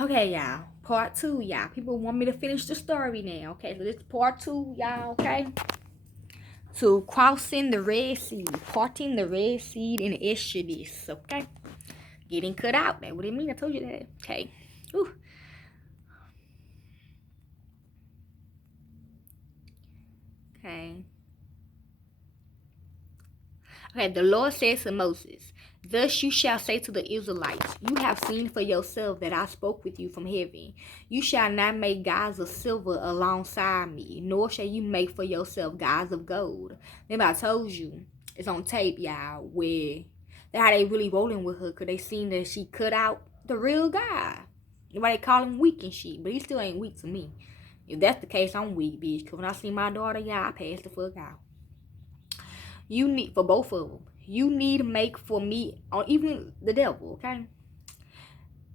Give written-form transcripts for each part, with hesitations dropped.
Okay, y'all. Part two, y'all. People want me to finish the story now. Okay, so this is part two, y'all. Okay. So crossing the Red Sea, parting the Red Sea in Exodus. Okay. Getting cut out. That's what it mean. I told you that. Okay. Ooh. Okay. Okay, the Lord says to Moses, thus you shall say to the Israelites, you have seen for yourself that I spoke with you from heaven. You shall not make gods of silver alongside me, nor shall you make for yourself gods of gold. Remember I told you, it's on tape, y'all, where how they really rolling with her, because they seen that she cut out the real guy. Why they call him weak and shit, but he still ain't weak to me. If that's the case, I'm weak, bitch, because when I see my daughter, y'all, I pass the fuck out. You need, for both of them, you need to make for me, or even the devil, okay?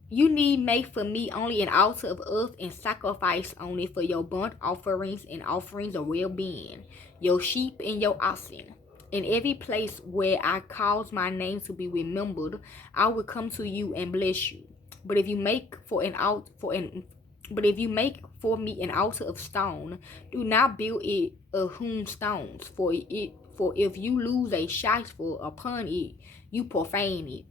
You need make for me only an altar of earth and sacrifice on it for your burnt offerings and offerings of well-being, your sheep and your oxen. In every place where I cause my name to be remembered, I will come to you and bless you. But if you make for an out for an but if you make for me an altar of stone, do not build it of hewn stones, for if you lose a shifle upon it, you profane it.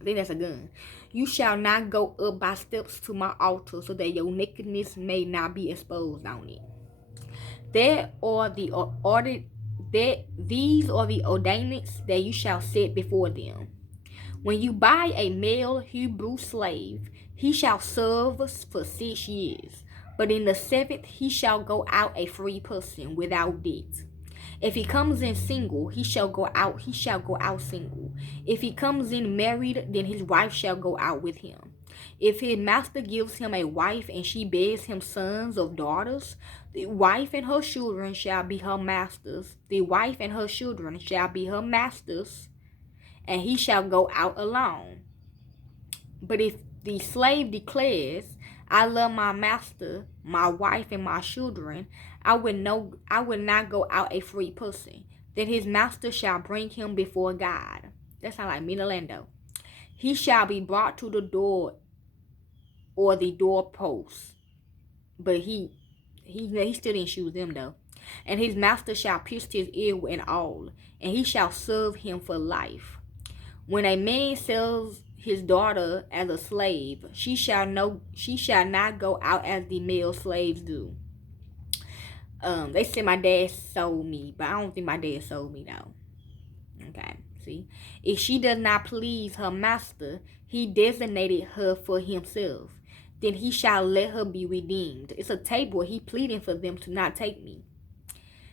I think that's a gun. You shall not go up by steps to my altar, so that your nakedness may not be exposed on it. There are the ordered that these are the ordinances that you shall set before them. When you buy a male Hebrew slave, he shall serve for 6 years. But in the seventh he shall go out a free person without debt. If he comes in single, he shall go out single. If he comes in married, then his wife shall go out with him. If his master gives him a wife and she bears him sons or daughters, the wife and her children shall be her masters. The wife and her children shall be her masters, and he shall go out alone. But if the slave declares, I love my master, my wife, and my children, I will not go out a free person. Then his master shall bring him before God. That sounds like Minalando. He shall be brought to the door or the doorpost. But he still didn't choose them though. And his master shall pierce his ear and all, and he shall serve him for life. When a man sells his daughter as a slave, she shall not go out as the male slaves do. They said my dad sold me, but I don't think my dad sold me though. Okay, see, if she does not please her master, he designated her for himself. Then he shall let her be redeemed. It's a table where he pleading for them to not take me.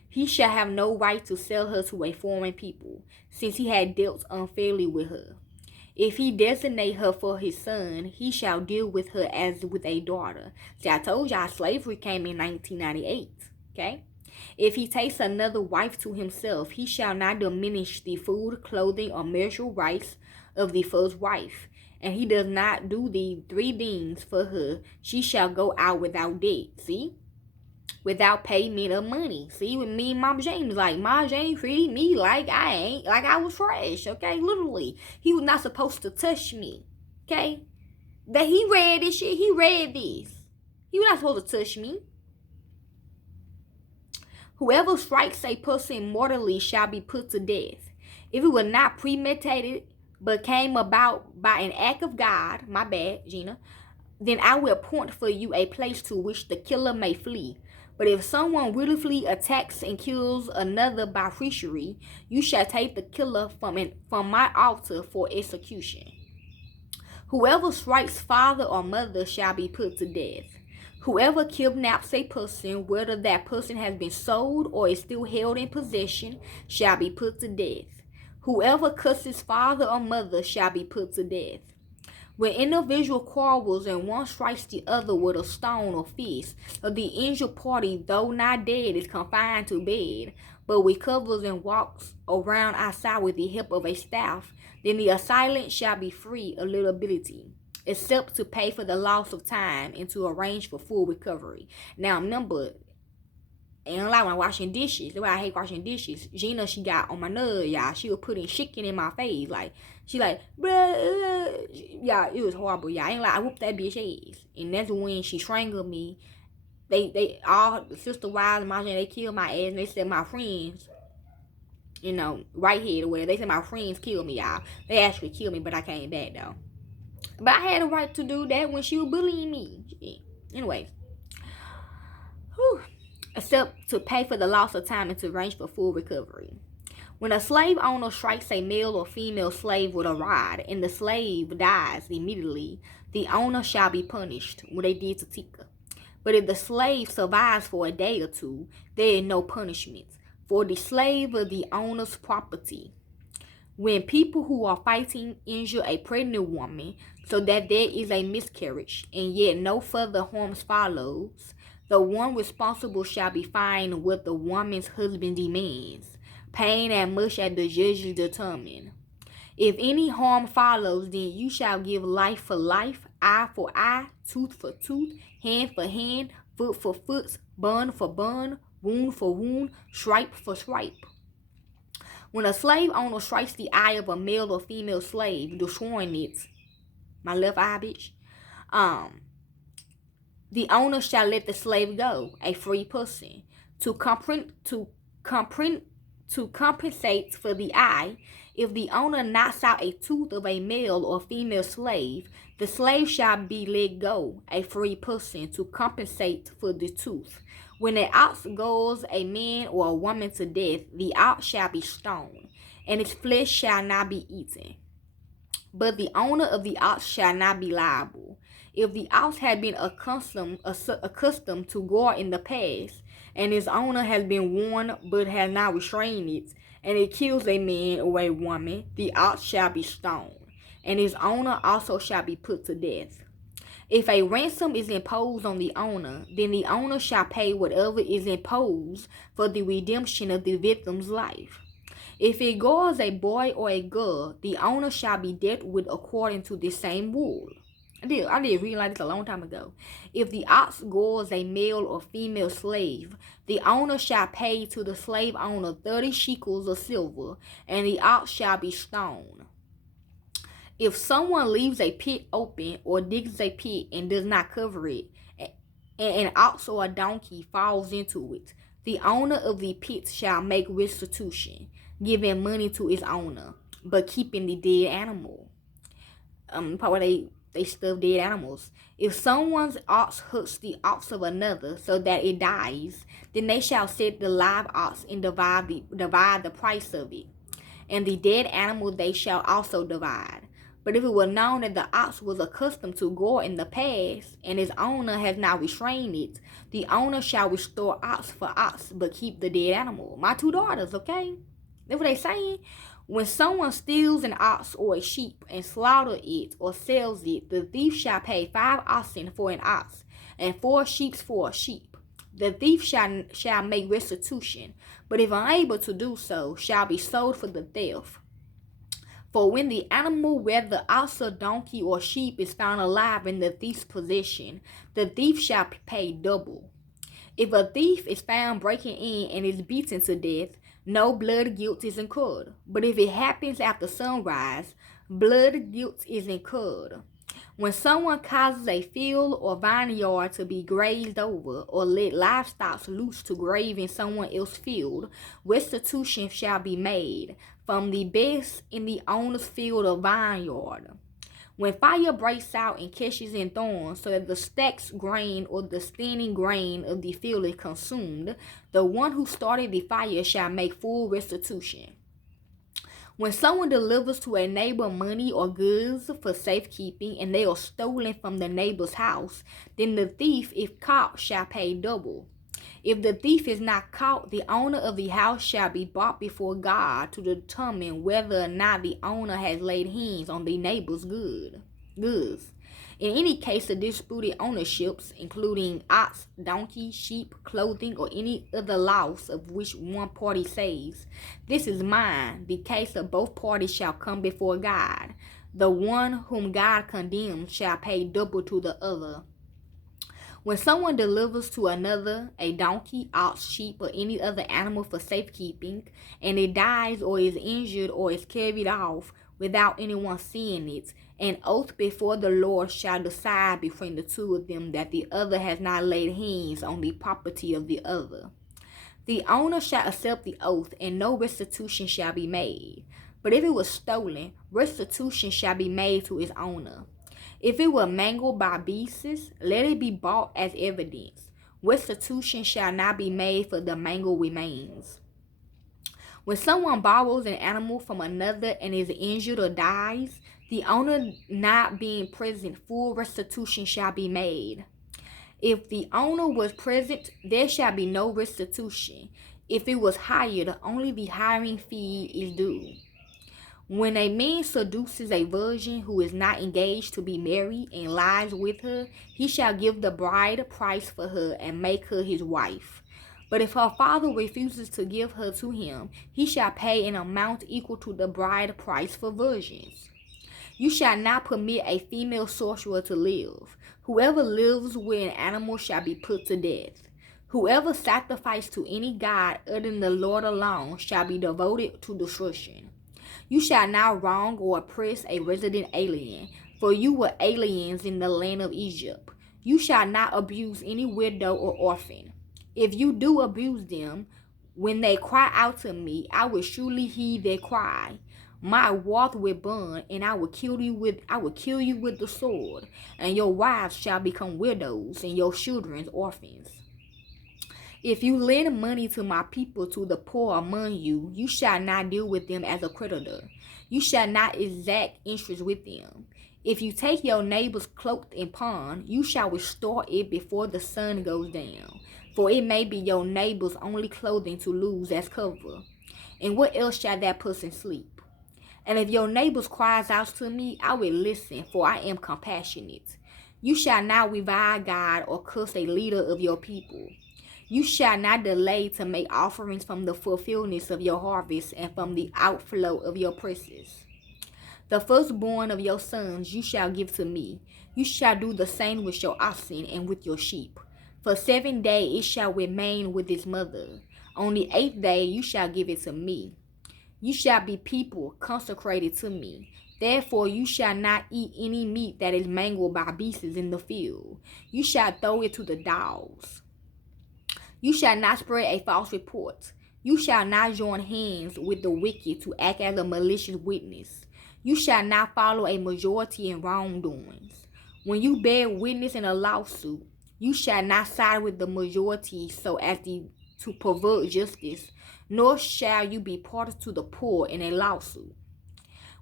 He shall have no right to sell her to a foreign people, since he had dealt unfairly with her. If he designate her for his son, he shall deal with her as with a daughter. See, I told y'all slavery came in 1998. Okay? If he takes another wife to himself, he shall not diminish the food, clothing, or marital rights of the first wife. And he does not do the three things for her, she shall go out without debt. See? Without payment of money. See, with me and Mom James, like Mom James treated me like I was fresh, okay? Literally. He was not supposed to touch me. Okay? That he read this shit, he read this. He was not supposed to touch me. Whoever strikes a person mortally shall be put to death. If it was not premeditated, but came about by an act of God, my bad, Gina, then I will appoint for you a place to which the killer may flee. But if someone willfully attacks and kills another by treachery, you shall take the killer from my altar for execution. Whoever strikes father or mother shall be put to death. Whoever kidnaps a person, whether that person has been sold or is still held in possession, shall be put to death. Whoever curses father or mother shall be put to death. When individual quarrels and one strikes the other with a stone or fist, the injured party, though not dead, is confined to bed, but recovers and walks around outside with the help of a staff, then the assailant shall be free of liability, except to pay for the loss of time and to arrange for full recovery. Now remember, And like when I'm washing dishes, the way I hate washing dishes, Gina, she got on my nerve, y'all. She was putting chicken in my face. Like, she like, bruh. Yeah, it was horrible, y'all. I ain't like, I whooped that bitch ass. And that's when she strangled me. They all, the sister wives and my they killed my ass. And they said my friends, you know, right here, where they said my friends killed me, y'all. They actually killed me, but I came back, though. But I had a right to do that when she was bullying me. Yeah. Anyways. Whew. Except to pay for the loss of time and to arrange for full recovery. When a slave owner strikes a male or female slave with a rod and the slave dies immediately, the owner shall be punished, what they did to Tika. But if the slave survives for a day or two, there is no punishment, for the slave is the owner's property. When people who are fighting injure a pregnant woman so that there is a miscarriage and yet no further harm follows, the one responsible shall be fined what the woman's husband demands, paying as much as the judges determine. If any harm follows, then you shall give life for life, eye for eye, tooth for tooth, hand for hand, foot for foot, bond for bond, wound for wound, stripe for stripe. When a slave owner strikes the eye of a male or female slave, destroying it, my left eye, bitch, the owner shall let the slave go, a free person, to compensate for the eye. If the owner knocks out a tooth of a male or female slave, the slave shall be let go, a free person, to compensate for the tooth. When an ox goes a man or a woman to death, the ox shall be stoned, and its flesh shall not be eaten. But the owner of the ox shall not be liable. If the ox had been accustomed to gore in the past, and its owner has been warned but has not restrained it, and it kills a man or a woman, the ox shall be stoned, and his owner also shall be put to death. If a ransom is imposed on the owner, then the owner shall pay whatever is imposed for the redemption of the victim's life. If it gores a boy or a girl, the owner shall be dealt with according to the same rule. I did realize this a long time ago. If the ox gores a male or female slave, the owner shall pay to the slave owner 30 shekels of silver, and the ox shall be stoned. If someone leaves a pit open or digs a pit and does not cover it, and an ox or a donkey falls into it, the owner of the pit shall make restitution, giving money to its owner, but keeping the dead animal. Probably they stuff dead animals. If someone's ox hurts the ox of another so that it dies, then they shall set the live ox and divide the price of it, and the dead animal they shall also divide. But if it were known that the ox was accustomed to gore in the past, and its owner has not restrained it, the owner shall restore ox for ox, but keep the dead animal. My 2 daughters, okay? That's what they saying. When someone steals an ox or a sheep and slaughters it or sells it, the thief shall pay 5 oxen for an ox and 4 sheep for a sheep. The thief shall make restitution, but if unable to do so, shall be sold for the theft. For when the animal, whether ox or donkey or sheep, is found alive in the thief's possession, the thief shall pay double. If a thief is found breaking in and is beaten to death, no blood guilt is incurred. But if it happens after sunrise, blood guilt is incurred. When someone causes a field or vineyard to be grazed over, or let livestock loose to graze in someone else's field, restitution shall be made from the best in the owner's field or vineyard. When fire breaks out and catches in thorns, so that the stacked grain or the standing grain of the field is consumed, the one who started the fire shall make full restitution. When someone delivers to a neighbor money or goods for safekeeping, and they are stolen from the neighbor's house, then the thief, if caught, shall pay double. If the thief is not caught, the owner of the house shall be brought before God to determine whether or not the owner has laid hands on the neighbor's goods. In any case of disputed ownerships, including ox, donkey, sheep, clothing, or any other loss of which one party says, "This is mine," the case of both parties shall come before God. The one whom God condemns shall pay double to the other. When someone delivers to another a donkey, ox, sheep, or any other animal for safekeeping, and it dies or is injured or is carried off without anyone seeing it, an oath before the Lord shall decide between the two of them that the other has not laid hands on the property of the other. The owner shall accept the oath, and no restitution shall be made. But if it was stolen, restitution shall be made to its owner. If it were mangled by beasts, let it be brought as evidence. Restitution shall not be made for the mangled remains. When someone borrows an animal from another and is injured or dies, the owner not being present, full restitution shall be made. If the owner was present, there shall be no restitution. If it was hired, only the hiring fee is due. When a man seduces a virgin who is not engaged to be married and lies with her, he shall give the bride a price for her and make her his wife. But if her father refuses to give her to him, he shall pay an amount equal to the bride price for virgins. You shall not permit a female sorcerer to live. Whoever lives with an animal shall be put to death. Whoever sacrifices to any god other than the Lord alone shall be devoted to destruction. You shall not wrong or oppress a resident alien, for you were aliens in the land of Egypt. You shall not abuse any widow or orphan. If you do abuse them, when they cry out to me, I will surely heed their cry. My wrath will burn, and I will kill you with the sword, and your wives shall become widows, and your children orphans. If you lend money to my people, to the poor among you, you shall not deal with them as a creditor. You shall not exact interest with them. If you take your neighbor's cloak and pawn, you shall restore it before the sun goes down, for it may be your neighbor's only clothing to lose as cover. And what else shall that person sleep? And if your neighbor cries out to me, I will listen, for I am compassionate. You shall not revile God or curse a leader of your people. You shall not delay to make offerings from the fulfillment of your harvest and from the outflow of your presses. The firstborn of your sons you shall give to me. You shall do the same with your oxen and with your sheep. For 7 days it shall remain with its mother. On the 8th day you shall give it to me. You shall be people consecrated to me. Therefore you shall not eat any meat that is mangled by beasts in the field. You shall throw it to the dogs. You shall not spread a false report. You shall not join hands with the wicked to act as a malicious witness. You shall not follow a majority in wrongdoings. When you bear witness in a lawsuit, you shall not side with the majority so as to pervert justice, nor shall you be party to the poor in a lawsuit.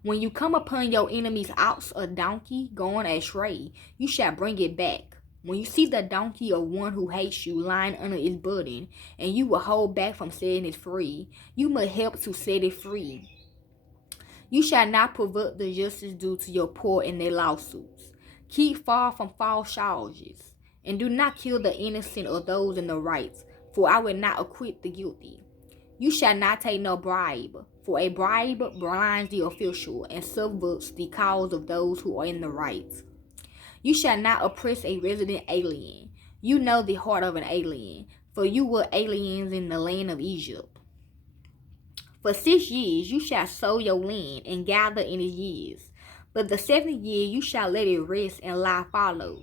When you come upon your enemy's ox or donkey going astray, you shall bring it back. When you see the donkey of one who hates you lying under its burden, and you will hold back from setting it free, you must help to set it free. You shall not pervert the justice due to your poor in their lawsuits. Keep far from false charges, and do not kill the innocent or those in the right, for I will not acquit the guilty. You shall not take no bribe, for a bribe blinds the official and subverts the cause of those who are in the right. You shall not oppress a resident alien. You know the heart of an alien, for you were aliens in the land of Egypt. For 6 years you shall sow your land and gather in its years. But the 7th year you shall let it rest and lie fallow,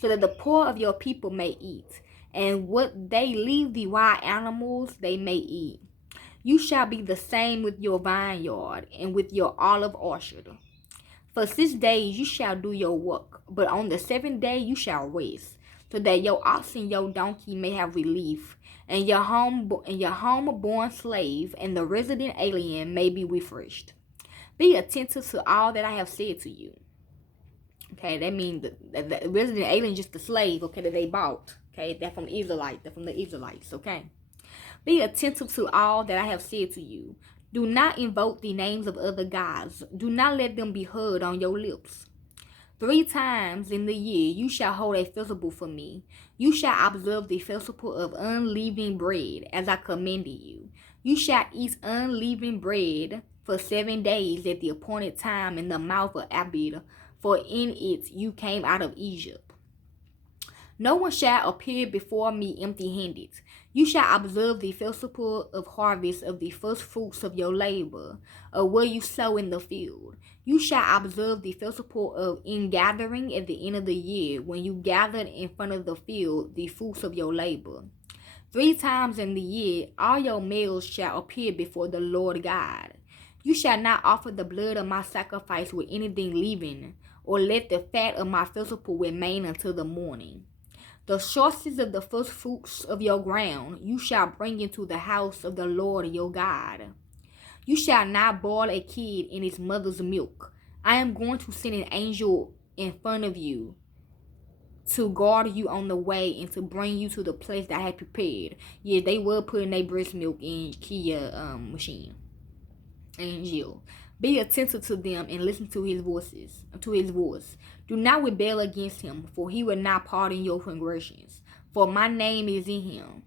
so that the poor of your people may eat, and what they leave the wild animals they may eat. You shall be the same with your vineyard and with your olive orchard. For 6 days you shall do your work, but on the 7th day you shall rest, so that your ox and your donkey may have relief, and your homeborn slave and the resident alien may be refreshed. Be attentive to all that I have said to you. Okay, that means the resident alien just the slave, okay, that they bought. Okay, they're from the Israelites, okay? Be attentive to all that I have said to you. Do not invoke the names of other gods. Do not let them be heard on your lips. 3 times in the year you shall hold a festival for me. You shall observe the festival of unleavened bread, as I commanded you. You shall eat unleavened bread for 7 days at the appointed time in the mouth of Abib, for in it you came out of Egypt. No one shall appear before me empty-handed. You shall observe the festival of harvest of the first fruits of your labor, of where you sow in the field. You shall observe the festival of ingathering at the end of the year, when you gathered in front of the field the fruits of your labor. 3 times in the year all your males shall appear before the Lord God. You shall not offer the blood of my sacrifice with anything leavened, or let the fat of my festival remain until the morning. The sources of the first fruits of your ground you shall bring into the house of the Lord your God. You shall not boil a kid in its mother's milk. I am going to send an angel in front of you to guard you on the way and to bring you to the place that I had prepared. Yeah, they were putting their breast milk in Kia machine. Angel. Be attentive to them and listen to his voice. Do not rebel against him, for he will not pardon your transgressions, for my name is in him.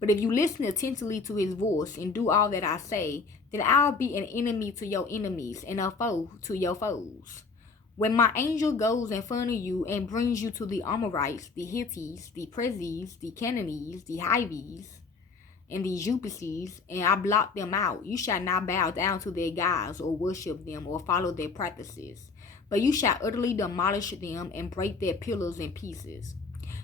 But if you listen attentively to his voice and do all that I say, then I'll be an enemy to your enemies and a foe to your foes. When my angel goes in front of you and brings you to the Amorites, the Hittites, the Perizzites, the Canaanites, the Hivites, and the Jubilees, and I block them out, you shall not bow down to their gods or worship them or follow their practices, but you shall utterly demolish them and break their pillars in pieces.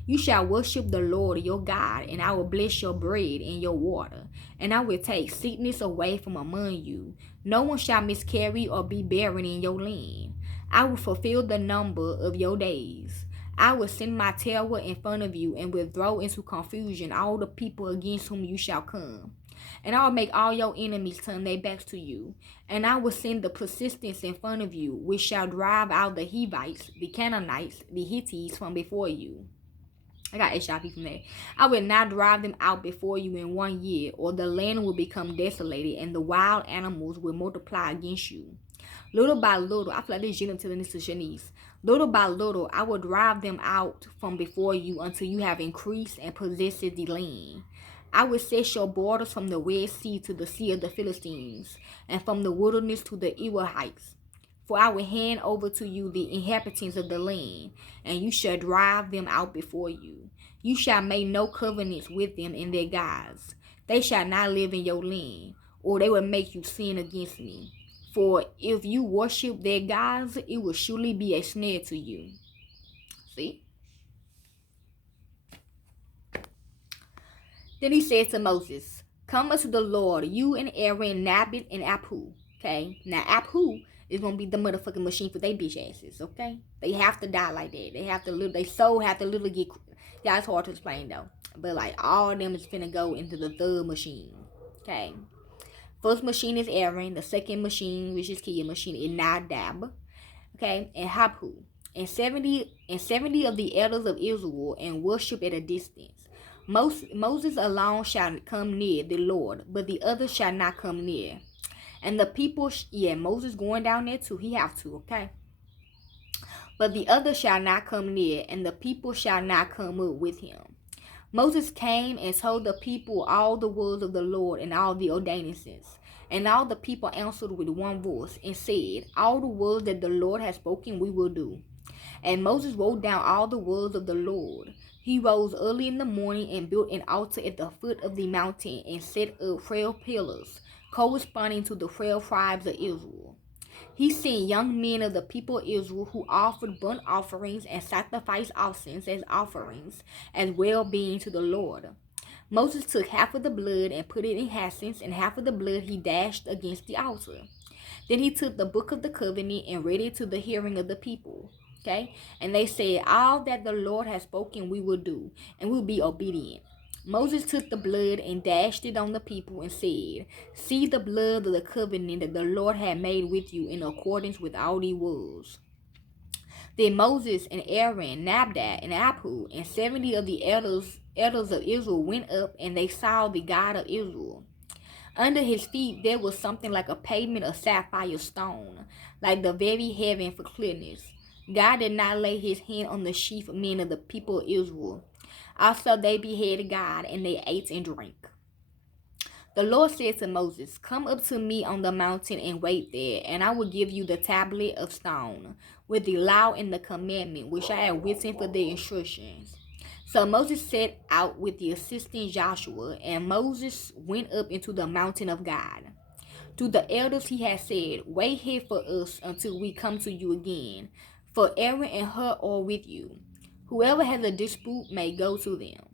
You shall worship the Lord your God, and I will bless your bread and your water, and I will take sickness away from among you. No one shall miscarry or be barren in your land. I will fulfill the number of your days. I will send my terror in front of you and will throw into confusion all the people against whom you shall come. And I will make all your enemies turn their backs to you. And I will send the persistence in front of you, which shall drive out the Hivites, the Canaanites, the Hittites from before you. I got HIP from there. I will not drive them out before you in 1 year, or the land will become desolated, and the wild animals will multiply against you. Little by little, I feel like this is telling this to Shanice. Little by little, I will drive them out from before you until you have increased and possessed the land. I will set your borders from the Red Sea to the Sea of the Philistines, and from the wilderness to the Ewerites. For I will hand over to you the inhabitants of the land, and you shall drive them out before you. You shall make no covenants with them in their gods. They shall not live in your land, or they will make you sin against me. For if you worship their gods, it will surely be a snare to you. See? Then he said to Moses, come unto the Lord, you and Aaron, Nadab, and Abihu. Okay? Now, Abihu is going to be the motherfucking machine for they bitch asses. Okay? They have to die like that. They have to live. They so have to literally get. Yeah, it's hard to explain though. But like, all of them is finna go into the third machine. Okay? First machine is Aaron. The second machine, which is Kia machine, is Nadab. Okay? And Abihu. And 70 of the elders of Israel, and worship at a distance. Moses alone shall come near the Lord, but the others shall not come near. And the people, Moses going down there too. He have to, okay? But the others shall not come near, and the people shall not come up with him. Moses came and told the people all the words of the Lord and all the ordinances. And all the people answered with one voice and said, all the words that the Lord has spoken we will do. And Moses wrote down all the words of the Lord. He rose early in the morning and built an altar at the foot of the mountain and set up 12 pillars, corresponding to the 12 tribes of Israel. He sent young men of the people of Israel who offered burnt offerings and sacrificed oxen as offerings, as well-being to the Lord. Moses took half of the blood and put it in basins, and half of the blood he dashed against the altar. Then he took the book of the covenant and read it to the hearing of the people. Okay? And they said, all that the Lord has spoken we will do, and we'll be obedient. Moses took the blood and dashed it on the people and said, see the blood of the covenant that the Lord had made with you in accordance with all these words. Then Moses and Aaron, Nadab and Abihu, and 70 of the elders of Israel went up, and they saw the God of Israel. Under his feet there was something like a pavement of sapphire stone, like the very heaven for clearness. God did not lay his hand on the chief men of the people of Israel. Also they beheaded God, and they ate and drank. The Lord said to Moses, come up to me on the mountain and wait there, and I will give you the tablet of stone, with the law and the commandment which I have written for their instructions. So Moses set out with the assistant Joshua, and Moses went up into the mountain of God. To the elders he had said, "Wait here for us until we come to you again, for Aaron and Hur are with you. Whoever has a dispute may go to them."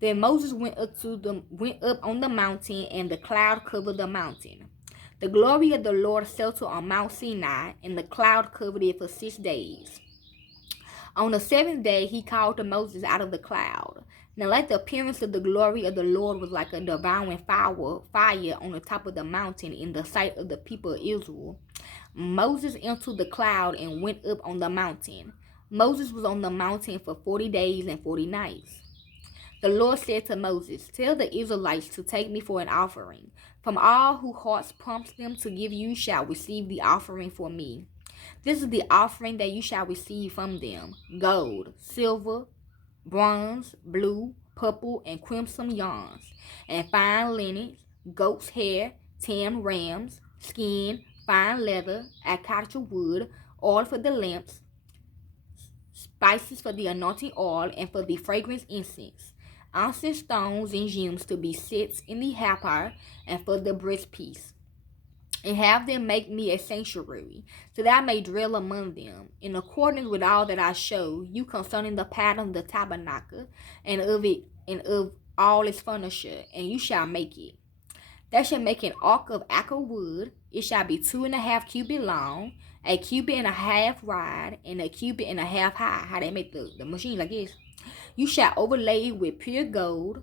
Then Moses went up on the mountain, and the cloud covered the mountain. The glory of the Lord settled on Mount Sinai, and the cloud covered it for 6 days. On the seventh day he called to Moses out of the cloud. Now like the appearance of the glory of the Lord was like a devouring fire on the top of the mountain in the sight of the people of Israel. Moses entered the cloud and went up on the mountain. Moses was on the mountain for 40 days and 40 nights. The Lord said to Moses, "Tell the Israelites to take me for an offering. From all whose hearts prompts them to give, you shall receive the offering for me. This is the offering that you shall receive from them: gold, silver, bronze, blue, purple, and crimson yarns, and fine linen, goat's hair, tanned rams, skin, fine leather, acacia wood, oil for the lamps, spices for the anointing oil, and for the fragrance incense, onyx stones and gems to be set in the altar and for the breastpiece. And have them make me a sanctuary, so that I may dwell among them, in accordance with all that I show you concerning the pattern of the tabernacle, and of all its furniture, and you shall make it. Thou shalt make an ark of acacia wood. It shall be 2.5 cubits long, a cubit and a half wide, and a cubit and a half high." How they make the machine like this. "You shall overlay it with pure gold."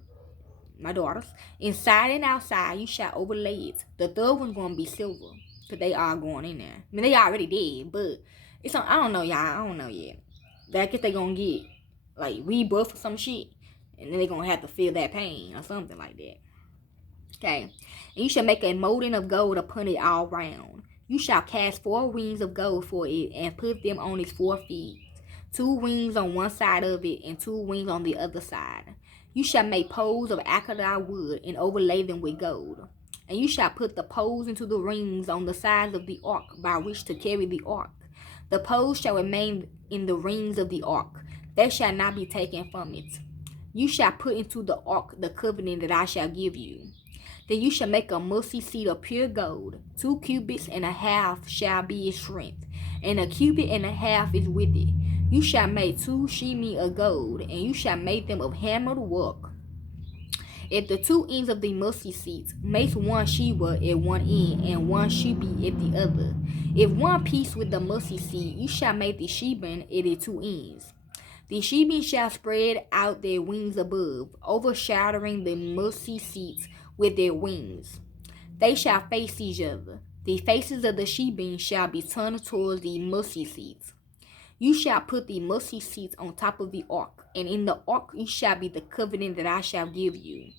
My daughters, inside and outside, you shall overlay it. The third one's gonna be silver, cause they are going in there. I mean, they already did, but it's on. I don't know, y'all. I don't know yet. I guess they gonna get like rebirth or some shit, and then they gonna have to feel that pain or something like that. Okay, and you shall make a molding of gold upon it all round. You shall cast 4 rings of gold for it, and put them on its 4 feet. 2 rings on one side of it, and 2 rings on the other side. You shall make poles of acacia wood, and overlay them with gold. And you shall put the poles into the rings on the sides of the ark by which to carry the ark. The poles shall remain in the rings of the ark. They shall not be taken from it. You shall put into the ark the covenant that I shall give you. Then you shall make a mercy seat of pure gold. 2 cubits and a half shall be its strength, and a cubit and a half is with it. You shall make 2 shemin of gold, and you shall make them of hammered work. At the 2 ends of the mercy seat, make 1 sheba at one end, and 1 shebi at the other. If one piece with the mercy seat, you shall make the shebim at the 2 ends. The shebim shall spread out their wings above, overshadowing the mercy seats with their wings. They shall face each other. The faces of the shebim shall be turned towards the mercy seats. You shall put the mercy seats on top of the ark, and in the ark you shall be the covenant that I shall give you.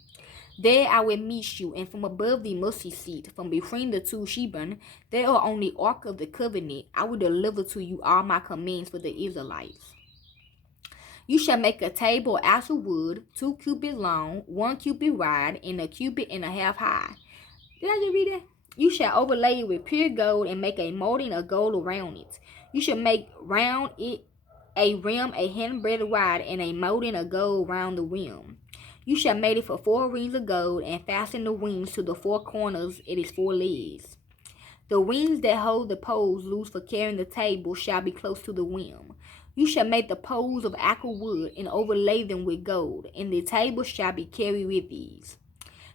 There I will meet you, and from above the mercy seat, from between the 2 shebim, there are on the ark of the covenant, I will deliver to you all my commands for the Israelites. You shall make a table of acacia wood, 2 cubits long, 1 cubit wide, and a cubit and a half high. Did I just read that? You shall overlay it with pure gold, and make a molding of gold around it. You shall make round it a rim 1 handbreadth wide, and a molding of gold round the rim. You shall make it for 4 rings of gold, and fasten the rings to the 4 corners at its 4 legs. The rings that hold the poles loose for carrying the table shall be close to the rim. You shall make the poles of acacia wood, and overlay them with gold, and the table shall be carried with these.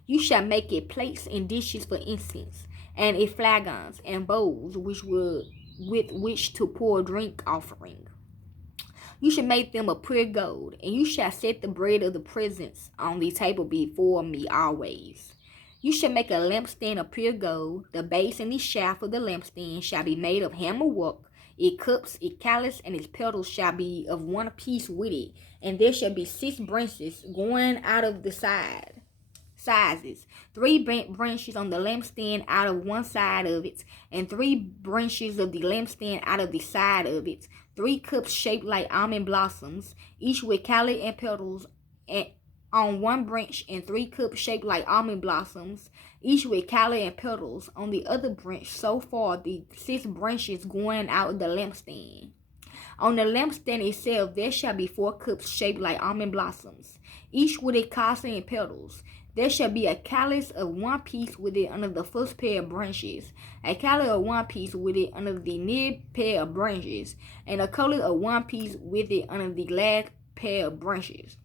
You shall make it plates and dishes for incense, and it flagons and bowls with which to pour drink offering. You shall make them of pure gold, and you shall set the bread of the presence on the table before me always. You shall make a lampstand of pure gold. The base and the shaft of the lampstand shall be made of hammer work. Its cups, its chalice, and its petals shall be of one piece with it, and there shall be 6 branches going out of the sizes, 3 branches on the lampstand out of one side of it, and 3 branches of the lampstand out of the side of it. 3 cups shaped like almond blossoms, each with calyx and petals on one branch, and 3 cups shaped like almond blossoms, each with calyx and petals on the other branch. So far, the 6 branches going out of the lampstand. On the lampstand itself there shall be 4 cups shaped like almond blossoms, each with a castle and petals. There shall be a calice of 1 piece with it under the first pair of branches, a calice of 1 piece with it under the mid pair of branches, and a calice of 1 piece with it under the last pair of branches.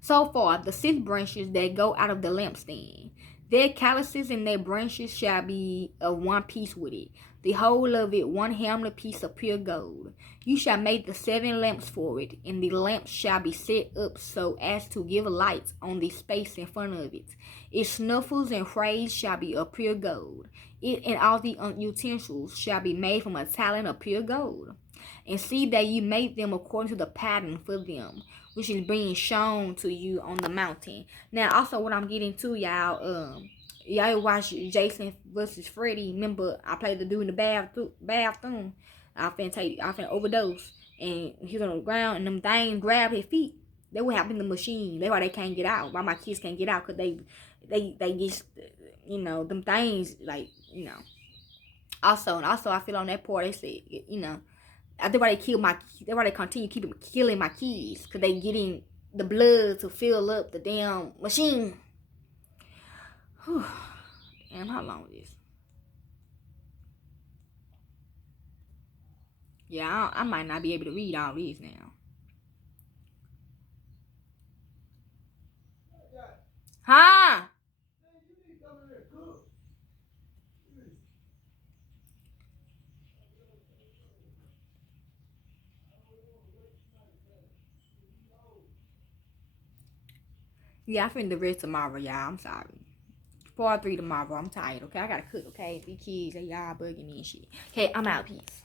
So far, the 6 branches that go out of the lampstand, their calices and their branches shall be of 1 piece with it, the whole of it 1 hamlet piece of pure gold. You shall make the 7 lamps for it, and the lamps shall be set up so as to give light on the space in front of it. Its snuffles and frays shall be of pure gold. It and all the utensils shall be made from a talent of pure gold. And see that you make them according to the pattern for them, which is being shown to you on the mountain. Now, also what I'm getting to, y'all, y'all watch Jason versus Freddy. Remember, I played the dude in the bathroom. I finna overdose, and he's on the ground, and them things grab his feet. They what happened in the machine. That's why they can't get out. Why my kids can't get out? Cause they just, you know, them things, like, you know. Also I feel on that part they said, you know, that's why they continue killing my kids, cause they getting the blood to fill up the damn machine. Whew. Damn, how long is this? Yeah, I might not be able to read all these now. Huh? Yeah, I finna rest tomorrow, y'all. I'm sorry. Part 3 tomorrow. I'm tired, okay? I gotta cook, okay? These kids, they y'all bugging me and shit. Okay, I'm out. Peace.